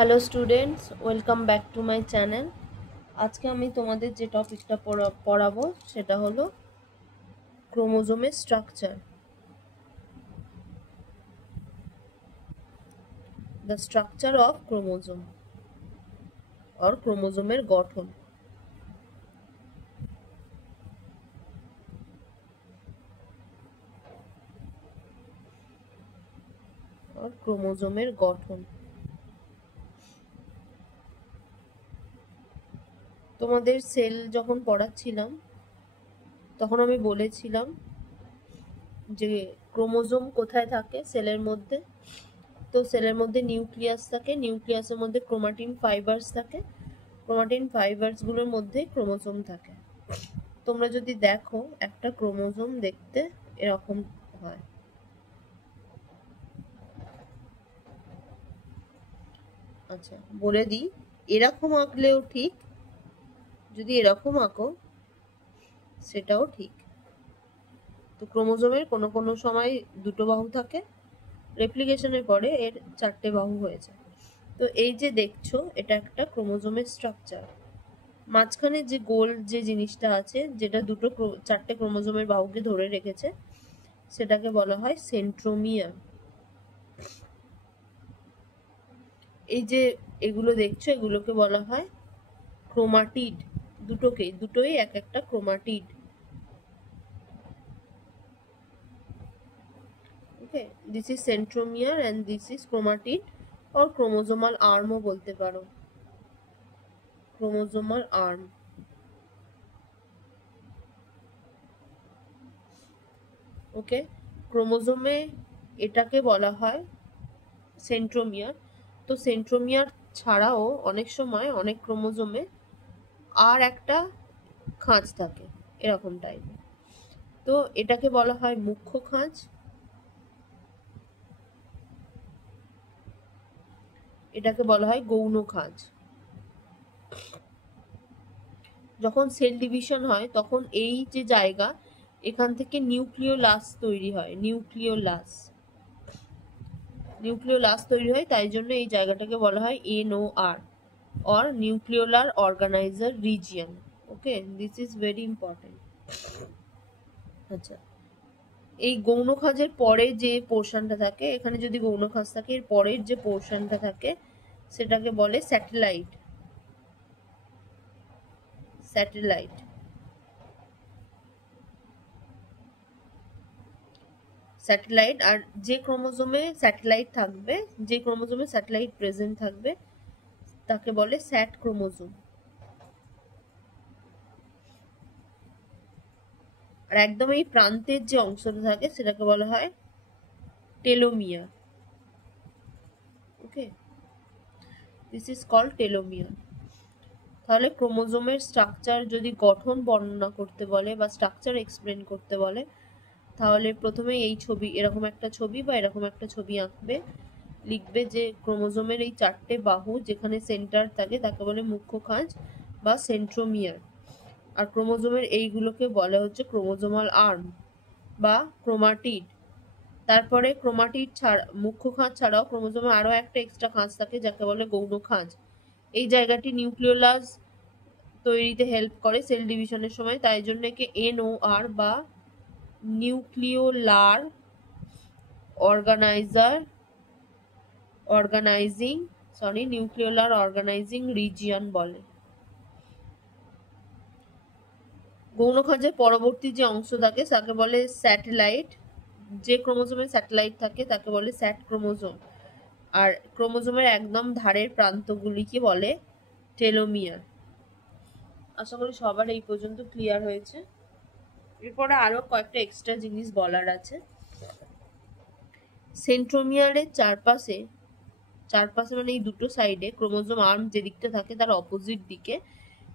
Hello students, welcome back to my channel. আজকে আমি তোমাদের যে টপিকটা পড়াবো সেটা হলো ক্রোমোজোমের structure, the structure of chromosome or ক্রোমোজোমের গঠন। ক্রোমোজোমের গঠন তোমাদের সেল যখন পড়াচ্ছিলাম তখন আমি বলেছিলাম যে ক্রোমোজোম কোথায় থাকে সেলের মধ্যে। তো সেলের মধ্যে নিউক্লিয়াস থাকে, নিউক্লিয়াসের মধ্যে ক্রোমাটিন ফাইবারস থাকে, ক্রোমাটিন ফাইবারসগুলোর মধ্যে ক্রোমোজোম থাকে। তোমরা যদি দেখো একটা ক্রোমোজোম দেখতে এরকম হয়। আচ্ছা, বলে দিই, এরকম আঁকলেও ঠিক, যদি এরকম আঁকো সেটাও ঠিক। তো ক্রোমোজোমের কোনো কোনো সময় দুটো বাহু থাকে, রেপ্লিকেশনের পরে এর চারটে বাহু হয়েছে। তো এই যে দেখছো এটা একটা ক্রোমোজোমের স্ট্রাকচার। মাঝখানে যে গোল যে জিনিসটা আছে, যেটা চারটে ক্রোমোজোমের বাহুকে ধরে রেখেছে, সেটাকে বলা হয় সেন্ট্রোমিয়ার। এই যে এগুলো দেখছো এগুলোকে বলা হয় ক্রোমাটিড। দুটোই এক একটা chromatid. Okay, this is centromere and this is chromatid or chromosomal আর্মও বলতে পারো। Chromosomal arm. ওকে, ক্রোমোজোমে এটাকে বলা হয় সেন্ট্রোমিয়ার। তো সেন্ট্রোমিয়ার ছাড়াও অনেক সময় অনেক ক্রোমোজোমে আর একটা খাঁজ থাকে এরকম টাইপের। তো এটাকে বলা হয় মুখ্য খাঁজ, এটাকে বলা হয় গৌণ খাঁজ। যখন সেল ডিভিশন হয় তখন এই যে জায়গা, এখান থেকে নিউক্লিওলাস তৈরি হয়। নিউক্লিওলাস তৈরি হয়, তাই জন্য এই জায়গাটাকে বলা হয় NOR or nucleolar organizer region. Okay, this is very important. আচ্ছা, এই গৌণ খাঁজের পরে যে পোর্শনটা থাকে, এখানে যদি গৌণ খাঁজ থাকে, এর পরের যে পোর্শনটা থাকে সেটাকে বলে স্যাটেলাইট। স্যাটেলাইট। আর যে ক্রোমোজোমে স্যাটেলাইট প্রেজেন্ট থাকবে তাকে বলে স্যাট ক্রোমোজোম। আর একদম এই প্রান্তের যে অংশটা থাকে সেটাকে বলা হয় telomere. Okay, this is called telomere. তাহলে ক্রোমোজোমের স্ট্রাকচার যদি গঠন বর্ণনা করতে বলে বা স্ট্রাকচার এক্সপ্লেন করতে বলে, তাহলে প্রথমে এই ছবি, এরকম একটা ছবি বা এরকম একটা ছবি আঁকবে, লিখবে যে ক্রোমোজোমের এই চারটে বাহু যেখানে সেন্টার থাকে তাকে বলে মুখ্য খাঁজ বা সেন্ট্রোমিয়ার। আর ক্রোমোজোমের এইগুলোকে বলা হচ্ছে ক্রোমোজোমাল আর্ম বা ক্রোমাটিড। তারপরে ক্রোমাটিড ছাড়া, মুখ্য খাঁজ ছাড়াও ক্রোমোজোমে আরো একটা এক্সট্রা খাঁজ থাকে যাকে বলে গৌণ খাঁজ। এই জায়গাটি নিউক্লিওলাস তৈরিতে হেল্প করে সেল ডিভিশনের সময়, তাই জন্য একে NOR বা নিউক্লিওলার নিউক্লিওলার অর্গানাইজিং রিজিয়ন বলে। গৌণ খাঁজের পরবর্তী যে অংশ থাকে তাকে বলে স্যাটেলাইট। যে ক্রোমোজোমে স্যাটেলাইট থাকে তাকে বলে স্যাট ক্রোমোজোম। আর ক্রোমোজোমের একদম ধারের প্রান্তগুলিকে বলে টেলোমিয়ার। আশা করি সবার এই পর্যন্ত ক্লিয়ার হয়েছে। এরপরে আরো কয়েকটা এক্সট্রা জিনিস বলার আছে। সেন্ট্রোমিয়ারের চারপাশে মানে এই দুটো সাইডে ক্রোমোজোম আর্ম যে দিকটা থাকে তার অপোজিট দিকে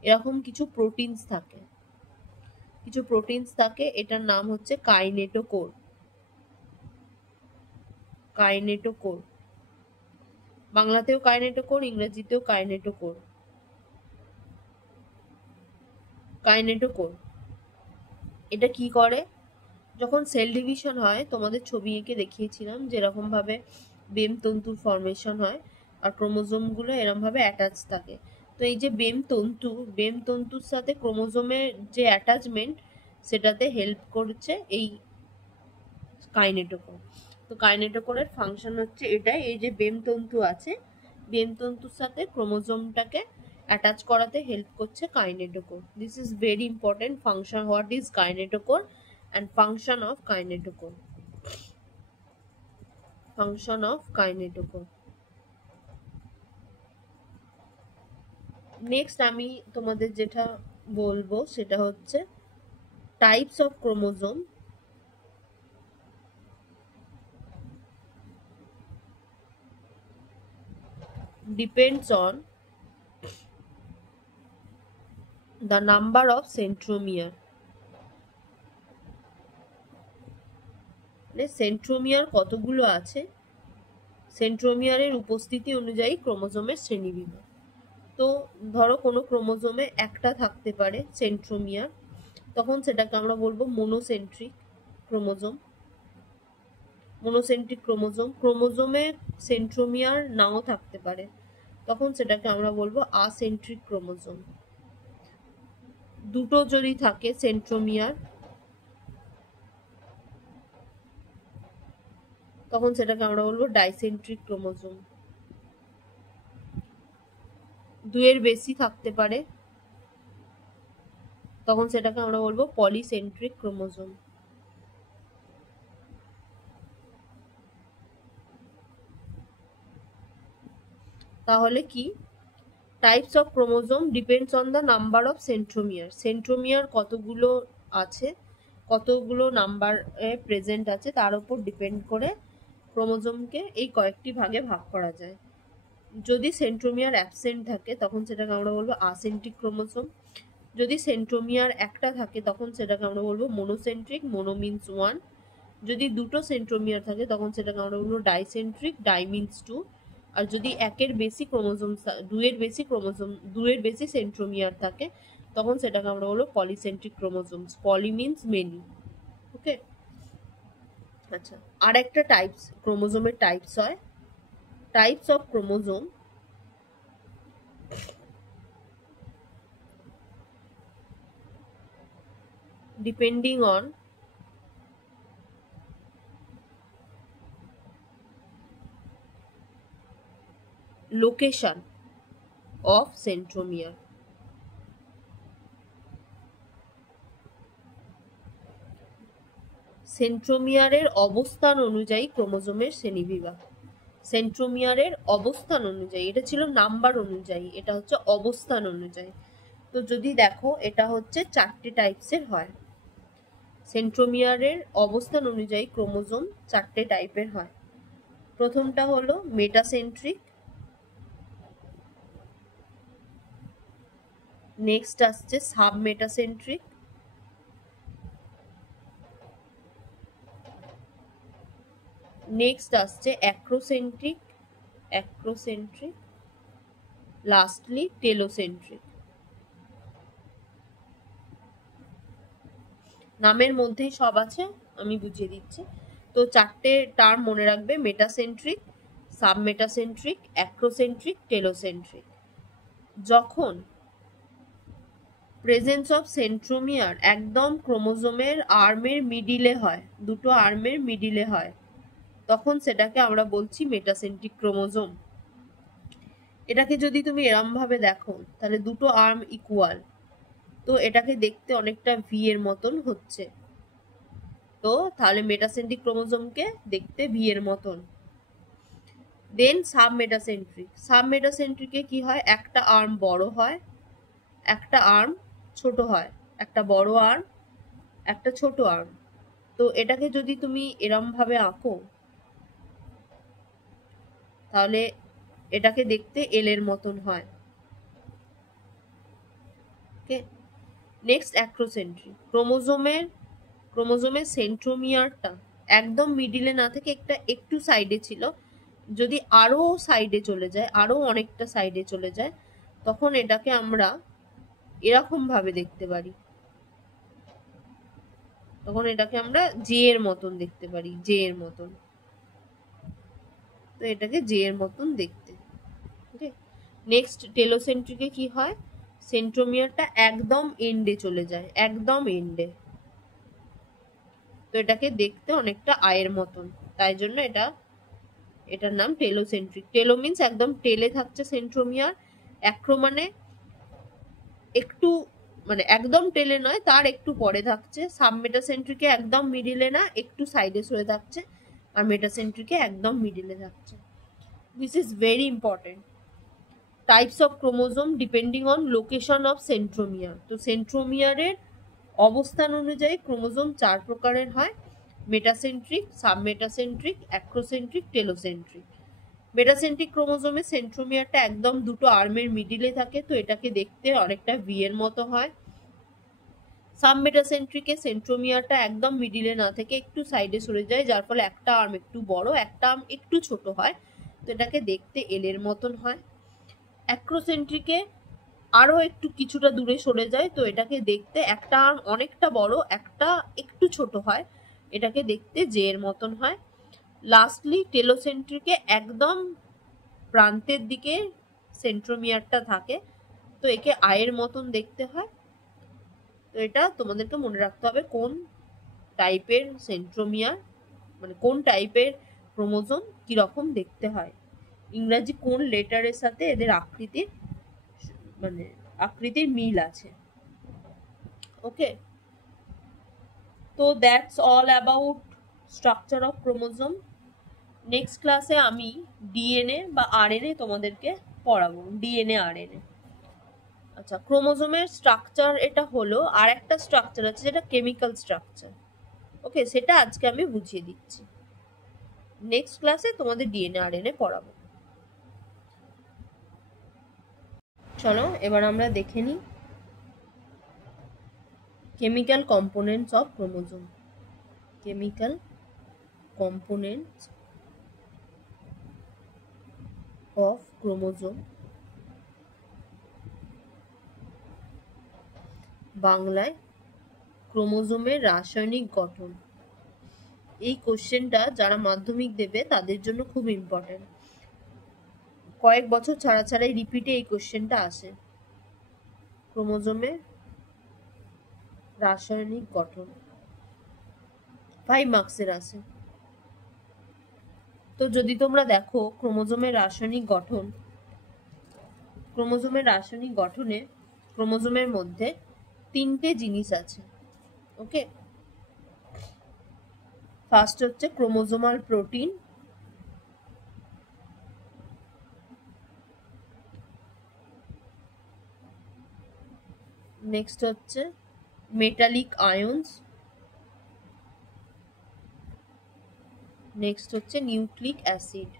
এরকম কিছু প্রোটিনস থাকে। এটার নাম হচ্ছে কাইনেটোকোর। বাংলাতেও কাইনেটোকোর, ইংরেজিতেও কাইনেটোকোর। এটা কি করে? যখন সেল ডিভিশন হয়, তোমাদের ছবি এঁকে দেখিয়েছিলাম যেরকম ভাবে বেম তন্তুর ফর্মেশন হয়, আর ক্রোমোজোমগুলো এরম ভাবে অ্যাটাচ থাকে। তো এই যে বেম তন্তুর সাথে ক্রোমোজোমের যে অ্যাটাচমেন্ট সেটাতে হেল্প করছে এই কাইনেটোকোর। তো কাইনেটোকোরের ফাংশন হচ্ছে এটাই, এই যে বেম তন্তু আছে, বেম তন্তুর সাথে ক্রোমোজোমটাকে অ্যাটাচ করাতে হেল্প করছে kinetochore. This is very important function. What is kinetochore and function of kinetochore? Function of kinetochore. Next আমি তোমাদের যেটা বলবো সেটা হচ্ছে types of chromosome. Depends on the number of centromere. Centromere কতগুলো আছে, সেন্ট্রোমিয়ারের উপস্থিতি অনুযায়ী ক্রোমোজোমের শ্রেণীবিভাগ। তো ধরো কোনো ক্রোমোজোমে একটা থাকতে পারে সেন্ট্রোমিয়ার, তখন সেটাকে আমরা বলবো মোনোসেন্ট্রিক ক্রোমোজোম। মোনোসেন্ট্রিক ক্রোমোজোম। ক্রোমোজোমে সেন্ট্রোমিয়ার নাও থাকতে পারে, তখন সেটাকে আমরা বলবো আসেন্ট্রিক ক্রোমোজোম। দুটো যদি থাকে সেন্ট্রোমিয়ার, তখন সেটাকে আমরা বলবো ডাইসেন্ট্রিক ক্রোমোজোম। দুইয়ের বেশি থাকতে পারে, তখন সেটাকে আমরা বলবো পলিসেন্ট্রিক ক্রোমোজোম। তাহলে কি, types of chromosome depends on the number of centromere. Centromere কতগুলো আছে, কতগুলো নাম্বার প্রেজেন্ট আছে তার উপর ডিপেন্ড করে ক্রোমোজোমকে এই কয়েকটি ভাগে ভাগ করা যায়। যদি সেন্ট্রোমিয়ার অ্যাবসেন্ট থাকে তখন সেটাকে আমরা বলবো আসেন্ট্রিক ক্রোমোজোম। যদি সেন্ট্রোমিয়ার একটা থাকে তখন সেটাকে আমরা বলবো মোনোসেন্ট্রিক, মোনো মিনস ওয়ান। যদি দুটো সেন্ট্রোমিয়ার থাকে তখন সেটাকে আমরা বলবো ডাইসেন্ট্রিক, ডাই মিনস টু। আর যদি দুইয়ের বেশি সেন্ট্রোমিয়ার থাকে তখন সেটাকে আমরা বলবো polycentric chromosomes. Poly means many. Okay, আচ্ছা, আর একটা টাইপস ক্রোমোজোমের টাইপস হয়, types of chromosome depending on location of centromere. সেন্ট্রোমিয়ারের অবস্থান অনুযায়ী ক্রোমোজোমের শ্রেণীবিভাগ। সেন্ট্রোমিয়ারের অবস্থান অনুযায়ী, এটা ছিল নাম্বার অনুযায়ী, এটা হচ্ছে অবস্থান অনুযায়ী। তো যদি দেখো এটা হচ্ছে চারটে টাইপসের হয়। সেন্ট্রোমিয়ারের অবস্থান অনুযায়ী ক্রোমোজোম চারটে টাইপের হয়। প্রথমটা হলো মেটাসেন্ট্রিক, নেক্সট আসছে সাবমেটাসেন্ট্রিক, নেক্সট আসছে অ্যাক্রোসেন্ট্রিক, লাস্টলি টেলোসেন্ট্রিক। নামের মধ্যেই সব আছে, আমি বুঝিয়ে দিচ্ছি। তো চারটে টার্ম মনে রাখবে, মেটাসেন্ট্রিক, সাবমেটাসেন্ট্রিক, অ্যাক্রোসেন্ট্রিক, টেলোসেন্ট্রিক। যখন প্রেজেন্স অফ সেন্ট্রোমিয়ার একদম ক্রোমোজোমের আর্মের মিডিলে হয়, দুটো আর্মের মিডিলে হয়, তখন সেটাকে আমরা বলছি মেটাসেন্ট্রিক ক্রোমোজোম। এটাকে যদি তুমি এরম ভাবে দেখো তাহলে দুটো আর্ম ইকুয়াল, তো এটাকে দেখতে অনেকটা ভি এর মতন হচ্ছে, তো তাহলে মেটাসেন্ট্রিক ক্রোমোজোমকে দেখতে ভি এর মতন। দেন সাবমেটাসেন্ট্রিকে কি হয়, একটা আর্ম বড় হয়, একটা আর্ম ছোট হয়, একটা বড় আর্ম, একটা ছোট আর্ম। তো এটাকে যদি তুমি এরম ভাবে আঁকো তাহলে এটাকে দেখতে এল এর মতন হয়। ওকে, নেক্সট অ্যাক্রোসেন্ট্রিক। ক্রোমোজোমের সেন্ট্রোমিয়ারটা একদম মিডিলে না থেকে একটু সাইডে ছিল, যদি আরো সাইডে চলে যায়, আরো অনেকটা সাইডে চলে যায়, তখন এটাকে আমরা এরকম ভাবে দেখতে পারি, তখন এটাকে আমরা জে এর মতন দেখতে পারি, জে এর মতন। তো এটাকে জে এর মতন দেখতে। নেক্সট টেলোসেন্ট্রিকে কি হয়, সেন্ট্রোমিয়ারটা একদম এন্ডে চলে যায়, একদম এন্ডে। তো এটাকে দেখতে অনেকটা আয়ের মতন, তাই জন্য এটার নাম টেলোসেন্ট্রিক। টেলো মিন্স একদম টেলে থাকছে সেন্ট্রোমিয়ার, অ্যাক্রো মানে একটু মানে একদম টেলে নয়, তার একটু পরে থাকছে। সাবমেটাসেন্ট্রিকে একদম মিডিলে না, একটু সাইডে সরে থাকছে, আর মেটাসেন্ট্রিকে একদম মিডিলে থাকছে। This is very important. Types of chromosome depending on location of centromere. তো সেন্ট্রোমিয়ারের অবস্থান অনুযায়ী ক্রোমোজোম 4 প্রকারের হয়, metacentric, submetacentric, acrocentric, telocentric. Metacentric ক্রোমোজোমে সেন্ট্রোমিয়ারটা একদম দুটো আর্মের মিডিলে থাকে, তো এটাকে দেখতে অনেকটা ভি এর মতো হয়। সাবমেটাসেন্ট্রিকে সেন্ট্রোমিয়ারটা একদম মিডিলে না থেকে একটু সাইডে সরে যায়, যার ফলে একটা আর্ম একটু বড়, একটা আর্ম একটু ছোট হয়, তো এটাকে দেখতে এল এর মতন হয়। অ্যাক্রোসেন্ট্রিকে আরো একটু কিছুটা দূরে সরে যায়, তো এটাকে দেখতে একটা আর্ম অনেকটা বড়, একটা একটু ছোট হয়, এটাকে দেখতে জে এর মতন হয়। লাস্টলি টেলোসেন্ট্রিকে একদম প্রান্তের দিকে সেন্ট্রোমিয়ারটা থাকে, তো একে আয়ের মতন দেখতে হয়। তো এটা তোমাদেরকে মনে রাখতে হবে কোন টাইপের সেন্ট্রোমিয়ার, মানে কোন টাইপের ক্রোমোজোম কিরকম দেখতে হয়, ইংরাজি কোন লেটারের সাথে এদের আকৃতির মিল আছে। ওকে, তো that's all about structure of chromosome. Next ক্লাসে আমি ডিএনএ বা আরএনএ তোমাদেরকে পড়াবো, ডিএনএ আরএনএ। আচ্ছা, ক্রোমোজোমের স্ট্রাকচার এটা হলো, আর একটা স্ট্রাকচার আছে যেটা কেমিক্যাল স্ট্রাকচার। ওকে, সেটা আজকে আমি বুঝিয়ে দিচ্ছি। নেক্সট ক্লাসে তোমাদের ডিএনএ আরএনএ পড়াবো। চলো এবার আমরা দেখে নিই chemical components of chromosome. Chemical components of chromosome, বাংলায় ক্রোমোজোমের রাসায়নিক গঠন। এই কোশ্চেনটা যারা মাধ্যমিক দেবে তাদের জন্য খুব ইম্পর্টেন্ট, কয়েক বছর ছাড়া ছাড়াই রিপিটে এই কোশ্চেনটা আসে। ক্রোমোজোমের রাসায়নিক গঠন 5 মার্কসের আছে। তো যদি তোমরা দেখো ক্রোমোজোমের রাসায়নিক গঠন, ক্রোমোজোমের রাসায়নিক গঠনে ক্রোমোজোমের মধ্যে 3টে জিনিস আছে। ওকে, ফার্স্ট হচ্ছে ক্রোমোজোমাল প্রোটিন, নেক্সট হচ্ছে মেটালিক আয়ন্স, নেক্সট হচ্ছে নিউক্লিক অ্যাসিড।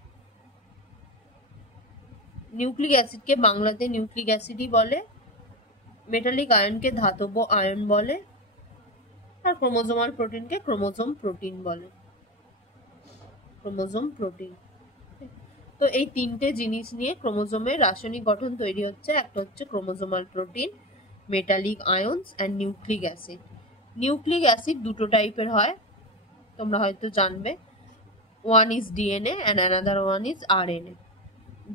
নিউক্লিক অ্যাসিডকে বাংলাতে নিউক্লিক অ্যাসিডই বলে, মেটালিক আয়নকে ধাতব আয়ন বলে, আর ক্রোমোজোমাল প্রোটিনকে ক্রোমোজোম প্রোটিন বলে, ক্রোমোজোম প্রোটিন। তো এই 3টে জিনিস নিয়ে ক্রোমোজোমের রাসায়নিক গঠন তৈরি হচ্ছে। একটা হচ্ছে chromosomal protein, metallic আয়ন্স and nucleic acid. Nucleic acid দুটো টাইপের হয়, তোমরা হয়তো জানবে। One is DNA and another one is RNA.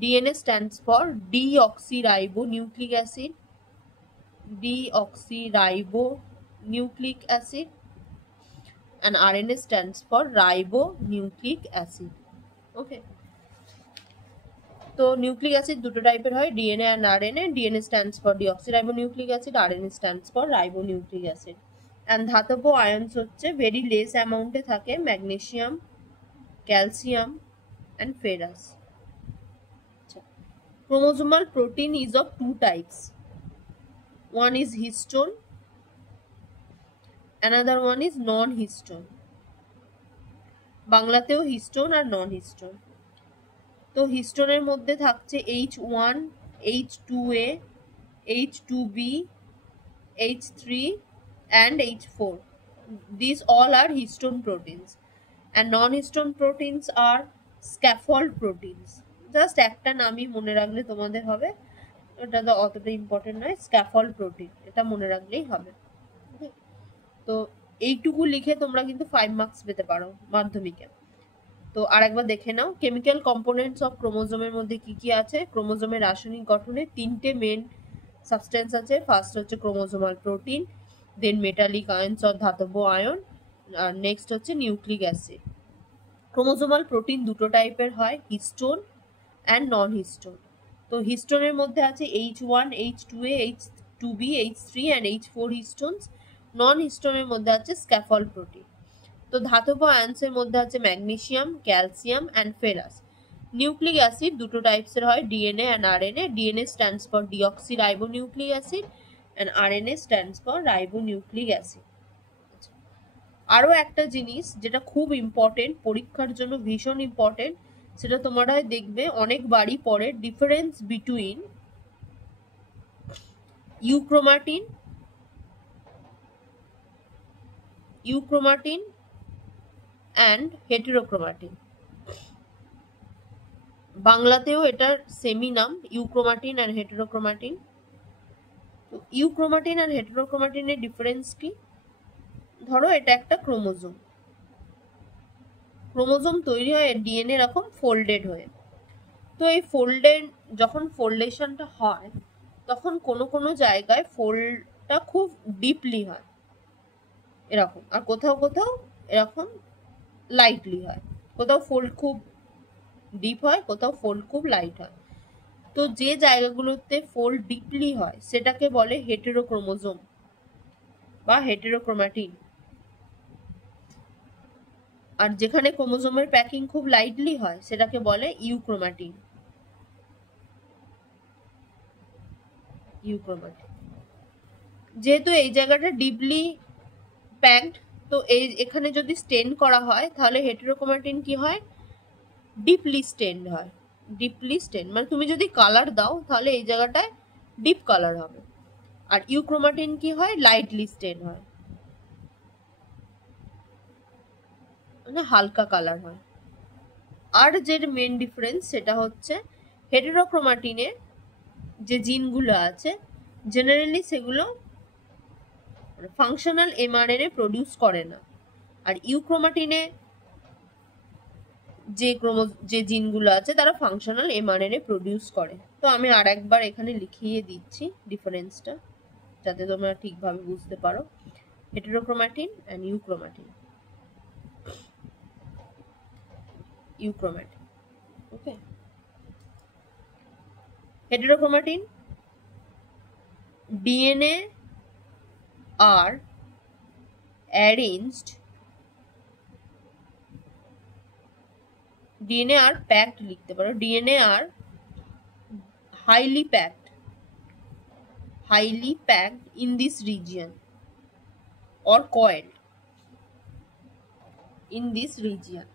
DNA stands for deoxyribonucleic acid, deoxyribonucleic acid, and RNA stands for ribonucleic acid. Okay, তো নিউক্লিক অ্যাসিড দুটো টাইপের হয়, DNA and RNA. DNA stands for deoxyribonucleic acid, RNA stands for ribonucleic acid. And ধাতব ions হচ্ছে very less অ্যামাউন্টে থাকে, magnesium, calcium and ferrous. Chromosomal protein is of 2 types. One is histone, another one is non-histone. বাংলাতেও histone আর নন histone. তো হিস্টোনের মধ্যে থাকছে H1, H2A, H2B, H3 and H4. These all are histone proteins. And non-histone proteins are scaffold proteins. Just একটা নামই মনে রাখলে তোমাদের হবে, ওটা তো অতটা ইম্পর্টেন্ট নয়। স্ক্যাফোল্ড প্রোটিন, এটা মনে রাখলেই হবে। তো এইটুকু লিখে তোমরা কিন্তু 5 মার্কস পেতে পারো মাধ্যমিকে। তো আরেকবার দেখে নাও, কেমিক্যাল কম্পোনেন্টস অফ ক্রোমোজোমের মধ্যে কি কি আছে। ক্রোমোজোমের রাসায়নিক গঠনে 3টে মেন সাবস্টেন্স আছে। ফার্স্ট হচ্ছে chromosomal protein, then metallic ions or ধাতব আয়ন, আর নেক্সট হচ্ছে নিউক্লিক অ্যাসিড। ক্রোমোজোমাল প্রোটিন দুটো টাইপের হয়, হিস্টোন অ্যান্ড নন হিস্টোন। তো হিস্টোনের মধ্যে আছে H1, H2A, H2B, H3 and H4 হিস্টোনস। নন হিস্টোনের মধ্যে আছে স্ক্যাফল প্রোটিন। তো ধাতব আয়নসের মধ্যে আছে magnesium, calcium and ferrous. Nucleic acid দুটো টাইপসের হয়, DNA and RNA. DNA stands for deoxyribonucleic acid and RNA stands for ribonucleic acid. আরও একটা জিনিস যেটা খুব ইম্পর্টেন্ট, পরীক্ষার জন্য ভীষণ ইম্পর্টেন্ট, সেটা তোমরা দেখবে অনেকবারই পরে, difference between euchromatin and heterochromatin. বাংলাতেও এটার সেমি নাম, ইউক্রোমাটিন অ্যান্ড হেটেরোক্রোমাটিন। তো ইউক্রোমাটিন অ্যান্ড হেটেরোক্রোমাটিনের ডিফারেন্স কি? ধরো এটা একটা ক্রোমোজোম, ক্রোমোজোম তৈরি হয় ডিএনএ এরকম ফোল্ডেড হয়ে। তো এই ফোল্ডেড যখন ফোল্ডেশনটা হয় তখন কোনো কোনো জায়গায় ফোল্ডটা খুব ডিপলি হয় এরকম, আর কোথাও কোথাও এরকম লাইটলি হয়। কোথাও ফোল্ড খুব ডিপ হয়, কোথাও ফোল্ড খুব লাইট হয়। তো যে জায়গাগুলোতে ফোল্ড ডিপলি হয় সেটাকে বলে হেটেরোক্রোমোজোম বা হেটেরোক্রোমাটিন। আর যেখানে ক্রোমোজোমের প্যাকিং খুব লাইটলি হয় সেটাকে বলে ইউক্রোমাটিন। যেহেতু এই জায়গাটা ডিপলি প্যাকড, তো এখানে যদি স্টেন করা হয় তাহলে হেটেরোক্রোমাটিন কি হয়? ডিপলি স্টেন্ড হয়। ডিপলি স্টেন মানে তুমি যদি কালার দাও তাহলে এই জায়গাটায় ডিপ কালার হবে। আর ইউক্রোমাটিন কি হয়? লাইটলি স্টেন হয়, মানে হালকা কালার হয়। আর যে মেন ডিফারেন্স সেটা হচ্ছে হেটেরোক্রোমাটিনে যে জিনগুলো আছে জেনারেলি সেগুলো ফাংশনাল এমআরএনএ প্রডিউস করে না। আর ইউক্রোমাটিনে যে জিনগুলো আছে তারা ফাংশনাল এমআরএনএ প্রডিউস করে। তো আমি আর একবার এখানে লিখিয়ে দিচ্ছি ডিফারেন্সটা যাতে তোমরা ঠিকভাবে বুঝতে পারো। Heterochromatin and euchromatin. Okay, heterochromatin, DNA are arranged, DNA are packed লিখতে পারো, DNA are highly packed in this region or coiled in this region।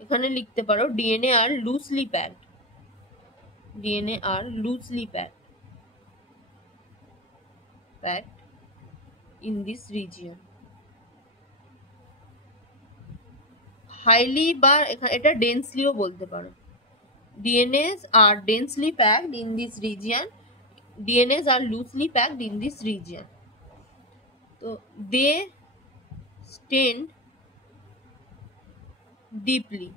এখানে লিখতে পারো DNA are loosely packed in this region। Highly বা এটা ডেন্সলিও বলতে পারো। DNAs are densely packed in this region, DNAs are loosely packed in this region। তো they stand deeply,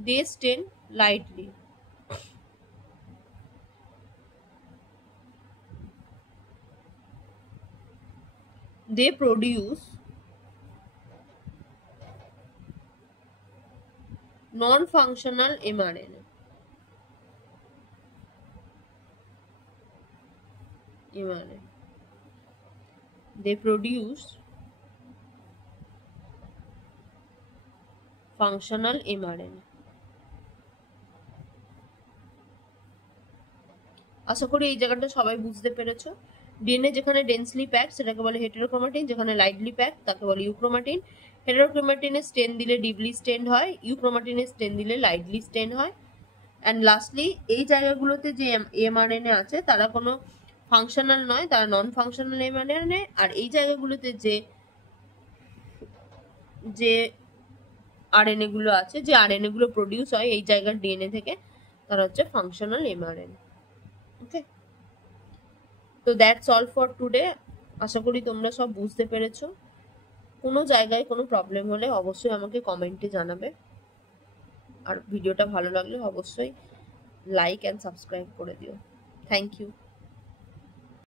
they stand lightly। They produce non-functional mRNA। They produce functional mRNA। আশা করি এই জায়গাটা সবাই বুঝতে পেরেছো। ডিএনএ যেখানে ডেন্সলি প্যাক সেটাকে বলে হেটেরোক্রোমাটিন, যেখানে লাইটলি প্যাক তাকে বলে ইউক্রোমাটিন। হেটেরোক্রোমাটিনে স্টেন দিলে ডিপলি স্টেন হয়, ইউক্রোমাটিনে স্টেন দিলে লাইটলি স্টেন হয়। অ্যান্ড লাস্টলি এই জায়গাগুলোতে যে এমআরএনএ আছে তারা কোনো ফাংশনাল নয়, তারা নন ফাংশনাল এমআরএনএ। আর এই জায়গাগুলোতে যে আরএনএ গুলো আছে, যে আরএনএ গুলো প্রডিউস হয় এই জায়গার ডিএনএ থেকে, তারা হচ্ছে functional mRNA. Okay, so that's all for today। আশা করি তোমরা সব বুঝতে পেরেছো। কোনো জায়গায় কোনো প্রবলেম হলে অবশ্যই আমাকে কমেন্টে জানাবে। আর ভিডিওটা ভালো লাগলে অবশ্যই লাইক অ্যান্ড সাবস্ক্রাইব করে দিও। Thank you.